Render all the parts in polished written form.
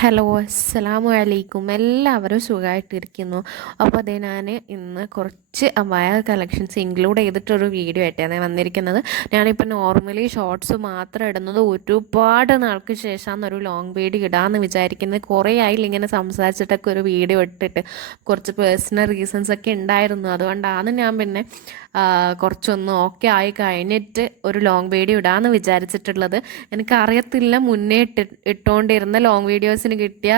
Hello അസ്സലാമു അലൈക്കും. എല്ലാവരും സുഖമായിട്ടിരിക്കുന്നു. അപ്പോൾ അതേ ഞാൻ ഇന്ന് കുറച്ച് അബായ കളക്ഷൻസ് ഇൻക്ലൂഡ് ചെയ്തിട്ടൊരു വീഡിയോ ആയിട്ടാണ് വന്നിരിക്കുന്നത്. ഞാനിപ്പോൾ നോർമലി ഷോർട്സ് മാത്രം ഇടുന്നത് ഒരുപാട് നാൾക്ക് ശേഷമാണ് ഒരു ലോങ് വീഡിയോ ഇടാമെന്ന് വിചാരിക്കുന്നത്. കുറേ ആയില്ല ഇങ്ങനെ സംസാരിച്ചിട്ടൊക്കെ ഒരു വീഡിയോ ഇട്ടിട്ട്. കുറച്ച് പേഴ്സണൽ റീസൺസ് ഒക്കെ ഉണ്ടായിരുന്നു. അതുകൊണ്ടാണ് ഞാൻ പിന്നെ കുറച്ചൊന്ന് ഓക്കെ ആയി കഴിഞ്ഞിട്ട് ഒരു ലോങ് വീഡിയോ ഇടാമെന്ന് വിചാരിച്ചിട്ടുള്ളത്. എനിക്കറിയത്തില്ല മുന്നേ ഇട്ടുകൊണ്ടിരുന്ന ലോങ് വീഡിയോസിന് കിട്ടിയ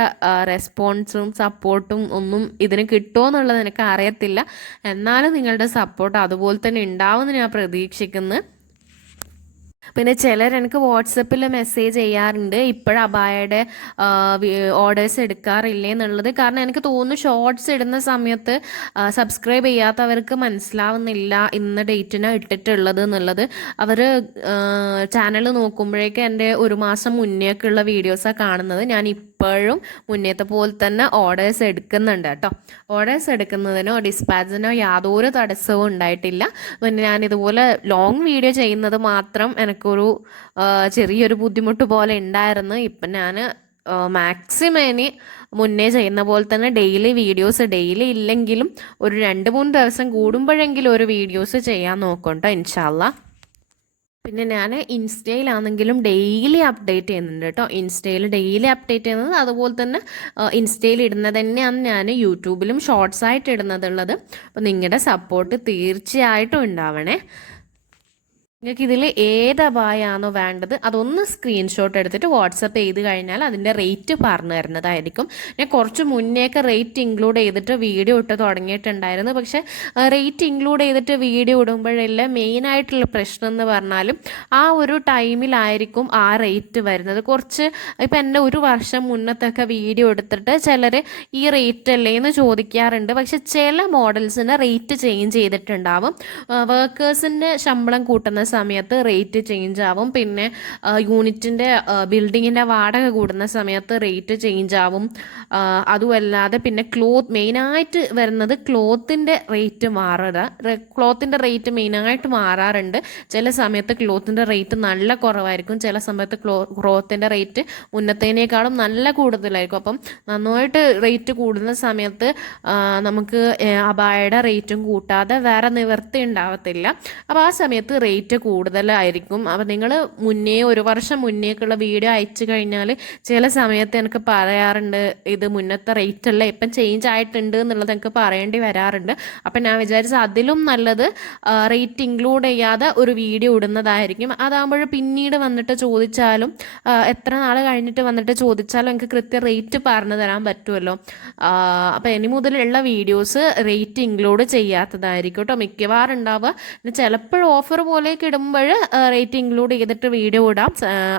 റെസ്പോൺസും സപ്പോർട്ടും ഒന്നും ഇതിന് കിട്ടുമോ എന്നുള്ളത് എനിക്ക് അറിയത്തില്ല. എന്നാലും നിങ്ങളുടെ സപ്പോർട്ട് അതുപോലെ തന്നെ ഉണ്ടാവുമെന്ന് ഞാൻ പ്രതീക്ഷിക്കുന്നു. പിന്നെ ചിലർ എനിക്ക് വാട്സപ്പിൽ മെസ്സേജ് ചെയ്യാറുണ്ട് ഇപ്പോഴും അബായയുടെ ഓർഡേഴ്സ് എടുക്കാറില്ലേ എന്നുള്ളത്. കാരണം എനിക്ക് തോന്നുന്നു ഷോർട്സ് ഇടുന്ന സമയത്ത് സബ്സ്ക്രൈബ് ചെയ്യാത്തവർക്ക് മനസ്സിലാവുന്നില്ല ഇന്ന ഡേറ്റിനാണ് ഇട്ടിട്ടുള്ളത് എന്നുള്ളത്. അവർ ചാനൽ നോക്കുമ്പോഴേക്കും എൻ്റെ ഒരു മാസം മുന്നേക്കുള്ള വീഡിയോസാണ് കാണുന്നത്. ഞാൻ ഇപ്പോഴും മുന്നേത്തെ പോലെ തന്നെ ഓർഡേഴ്സ് എടുക്കുന്നുണ്ട് കേട്ടോ. ഓർഡേഴ്സ് എടുക്കുന്നതിനോ ഡിസ്പാച്ചിനോ യാതൊരു തടസ്സവും ഉണ്ടായിട്ടില്ല. പിന്നെ ഞാനിതുപോലെ ലോങ് വീഡിയോ ചെയ്യുന്നത് മാത്രം എനിക്കൊരു ചെറിയൊരു ബുദ്ധിമുട്ട് പോലെ ഉണ്ടായിരുന്നു. ഇപ്പം ഞാൻ മാക്സിമം ഇനി മുന്നേ ചെയ്യുന്ന പോലെ തന്നെ ഡെയിലി വീഡിയോസ് ഡെയിലി ഇല്ലെങ്കിലും ഒരു 2-3 ദിവസം കൂടുമ്പോഴെങ്കിലും ഒരു വീഡിയോസ് ചെയ്യാൻ നോക്കും കേട്ടോ ഇൻഷാല്ലാ. പിന്നെ ഞാൻ ഇൻസ്റ്റയിലാണെങ്കിലും ഡെയിലി അപ്ഡേറ്റ് ചെയ്യുന്നുണ്ട് കേട്ടോ. ഇൻസ്റ്റയിൽ ഡെയിലി അപ്ഡേറ്റ് ചെയ്യുന്നത് അതുപോലെ തന്നെ ഇൻസ്റ്റയിൽ ഇടുന്നത് തന്നെയാണ് ഞാൻ യൂട്യൂബിലും ഷോർട്സ് ആയിട്ട് ഇടുന്നതുള്ളത്. അപ്പോൾ നിങ്ങളുടെ സപ്പോർട്ട് തീർച്ചയായിട്ടും ഉണ്ടാവണേ. നിങ്ങൾക്ക് ഇതിൽ ഏത് അബായാണോ വേണ്ടത് അതൊന്ന് സ്ക്രീൻഷോട്ട് എടുത്തിട്ട് വാട്സപ്പ് ചെയ്ത് കഴിഞ്ഞാൽ അതിൻ്റെ റേറ്റ് പറഞ്ഞു തരുന്നതായിരിക്കും. ഞാൻ കുറച്ച് മുന്നേയൊക്കെ റേറ്റ് ഇൻക്ലൂഡ് ചെയ്തിട്ട് വീഡിയോ ഇട്ട് തുടങ്ങിയിട്ടുണ്ടായിരുന്നു. പക്ഷേ റേറ്റ് ഇൻക്ലൂഡ് ചെയ്തിട്ട് വീഡിയോ ഇടുമ്പോഴെല്ലാം മെയിനായിട്ടുള്ള പ്രശ്നം എന്ന് പറഞ്ഞാലും ആ ഒരു ടൈമിലായിരിക്കും ആ റേറ്റ് വരുന്നത്. കുറച്ച് ഇപ്പം എൻ്റെ ഒരു വർഷം മുന്നത്തൊക്കെ വീഡിയോ എടുത്തിട്ട് ചിലർ ഈ റേറ്റ് അല്ലേ എന്ന് ചോദിക്കാറുണ്ട്. പക്ഷെ ചില മോഡൽസിന് റേറ്റ് ചേഞ്ച് ചെയ്തിട്ടുണ്ടാവും. വർക്കേഴ്സിൻ്റെ ശമ്പളം കൂട്ടുന്ന സമയത്ത് റേറ്റ് ചേഞ്ച് ആവും. പിന്നെ യൂണിറ്റിൻ്റെ ബിൽഡിങ്ങിൻ്റെ വാടക കൂടുന്ന സമയത്ത് റേറ്റ് ചേഞ്ച് ആവും. അതുമല്ലാതെ പിന്നെ മെയിനായിട്ട് വരുന്നത് ക്ലോത്തിൻ്റെ റേറ്റ് ക്ലോത്തിൻ്റെ റേറ്റ് മെയിനായിട്ട് മാറാറുണ്ട്. ചില സമയത്ത് ക്ലോത്തിൻ്റെ റേറ്റ് നല്ല കുറവായിരിക്കും, ചില സമയത്ത് ക്ലോത്തിൻ്റെ റേറ്റ് മുന്നത്തേനേക്കാളും നല്ല കൂടുതലായിരിക്കും. അപ്പം നന്നായിട്ട് റേറ്റ് കൂടുന്ന സമയത്ത് നമുക്ക് അബായയുടെ റേറ്റും കൂട്ടാതെ വേറെ നിവൃത്തി ഉണ്ടാവത്തില്ല. അപ്പോൾ ആ സമയത്ത് റേറ്റ് കൂടുതലായിരിക്കും. അപ്പോൾ നിങ്ങൾ ഒരു വർഷം മുന്നേക്കുള്ള വീഡിയോ അയച്ചു കഴിഞ്ഞാൽ ചില സമയത്ത് എനിക്ക് പറയാറുണ്ട് ഇത് മുന്നത്തെ റേറ്റ് അല്ല ഇപ്പം ചേഞ്ച് ആയിട്ടുണ്ട് എന്നുള്ളത് എനിക്ക് പറയേണ്ടി വരാറുണ്ട്. അപ്പം ഞാൻ വിചാരിച്ച അതിലും നല്ലത് റേറ്റ് ഇൻക്ലൂഡ് ചെയ്യാതെ ഒരു വീഡിയോ ഇടുന്നതായിരിക്കും. അതാകുമ്പോൾ പിന്നീട് വന്നിട്ട് ചോദിച്ചാലും എത്ര നാൾ കഴിഞ്ഞിട്ട് വന്നിട്ട് ചോദിച്ചാലും എനിക്ക് കൃത്യ റേറ്റ് പറഞ്ഞു തരാൻ പറ്റുമല്ലോ. അപ്പോൾ ഇനി മുതലുള്ള വീഡിയോസ് റേറ്റ് ഇൻക്ലൂഡ് ചെയ്യാത്തതായിരിക്കും കേട്ടോ മിക്കവാറും ഉണ്ടാവുക. ചിലപ്പോൾ ഓഫർ പോലെയൊക്കെ ഇടുമ്പോൾ റേറ്റ് ഇൻക്ലൂഡ് ചെയ്തിട്ട് വീഡിയോ ഇടാം.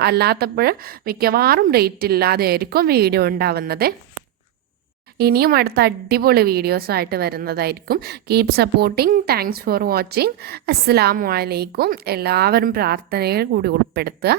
അല്ലാത്തപ്പോൾ മിക്കവാറും റേറ്റ് ഇല്ലാതെ ആയിരിക്കും വീഡിയോ ഉണ്ടാവുന്നത്. ഇനിയും അടുത്ത അടിപൊളി വീഡിയോസുമായിട്ട് വരുന്നതായിരിക്കും. Keep supporting. Thanks for watching. അസ്സലാമു അലൈക്കും. എല്ലാവരും പ്രാർത്ഥനയിൽ കൂടി ഉൾപ്പെടുത്തുക.